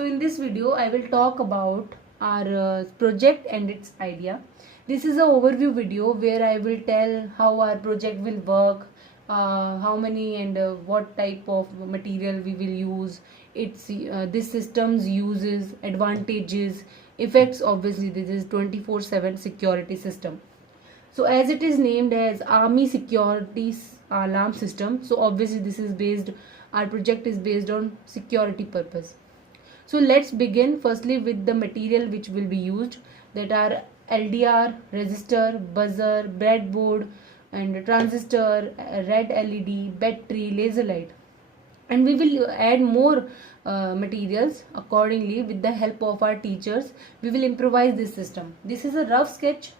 So in this video I will talk about our project and its idea. This is an overview video where I will tell how our project will work, how many and what type of material we will use, its this system's uses, advantages, effects. Obviously this is 24/7 security system. So as it is named as Army Security Alarm System, so obviously this is based, our project is based on security purpose. So let's begin firstly with the material which will be used, that are LDR, resistor, buzzer, breadboard and transistor, red LED, battery, laser light. And we will add more materials accordingly with the help of our teachers. We will improvise this system. This is a rough sketch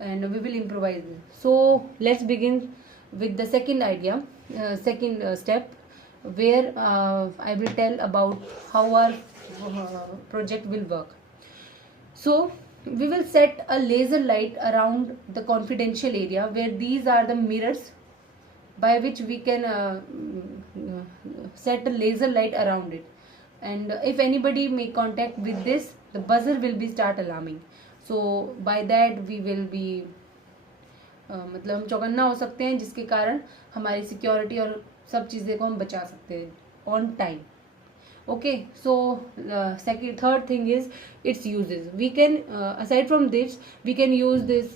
and we will improvise it. So let's begin with the second idea, second step, where I will tell about how our project will work. So we will set a laser light around the confidential area, where these are the mirrors by which we can set a laser light around it. And if anybody make contact with this, the buzzer will be start alarming. So by that we will be मतलब हम चौकन्ना हो सकते हैं, जिसके कारण हमारी security और सब चीज़ें को हम बचा सकते हैं on time. Okay, so third thing is its uses. We can aside from this, we can use this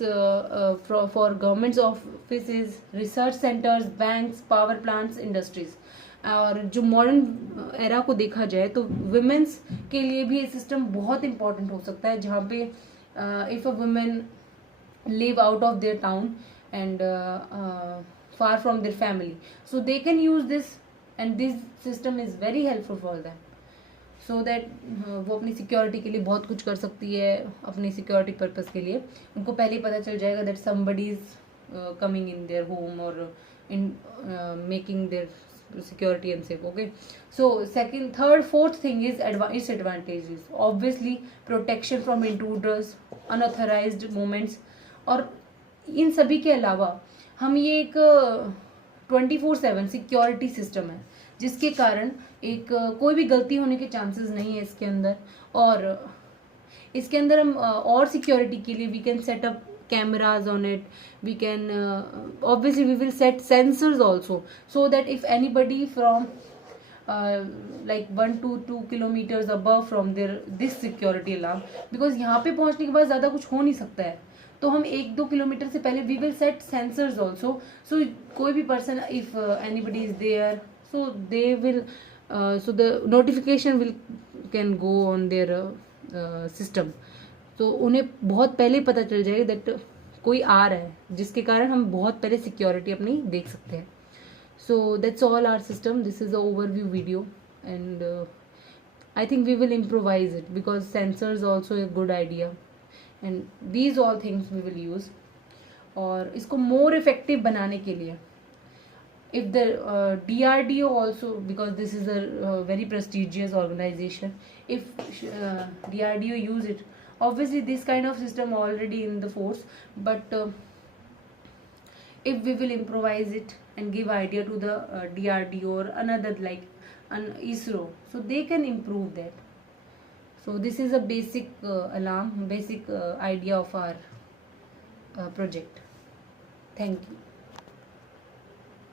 for government's offices, research centers, banks, power plants, industries. और जो मॉडर्न एरा को देखा जाए तो वुमेन्स के लिए भी ये सिस्टम बहुत इंपॉर्टेंट हो सकता है, जहाँ पे if a women live out of their town and far from their family, so they can use this, and this system is very helpful for them, so that वो अपनी सिक्योरिटी के लिए बहुत कुछ कर सकती है. अपनी सिक्योरिटी पर्पस के लिए उनको पहले ही पता चल जाएगा that somebody is coming in their home or in making their security unsafe. Okay, so third, fourth thing is its advantages. Obviously protection from intruders, unauthorized movements. और इन सभी के अलावा हम ये एक 24/7 सिक्योरिटी सिस्टम है, जिसके कारण एक कोई भी गलती होने के चांसेस नहीं है इसके अंदर. और इसके अंदर हम और सिक्योरिटी के लिए we can set up cameras on it. We can obviously we will set sensors also, so that if anybody from like 1 to 2 kilometers above from this security alarm, because यहाँ पे पहुँचने के बाद ज़्यादा कुछ हो नहीं सकता है, तो हम 1-2 किलोमीटर से पहले we will set sensors also. So कोई भी person if anybody is there, so they will so the notification will can go on their system. तो उन्हें बहुत पहले पता चल जाएगा दैट कोई आ रहा है, जिसके कारण हम बहुत पहले सिक्योरिटी अपनी देख सकते हैं. So that's all our system. This is a overview video and I think we will improvise it, because sensors also a good idea and these all things we will use. और इसको more effective बनाने के लिए if the DRDO also, because this is a very prestigious organization, if DRDO use it, obviously this kind of system already in the force, but if we will improvise it and give idea to the DRDO or another like an ISRO, so they can improve that. So this is a basic alarm, basic idea of our project. Thank you.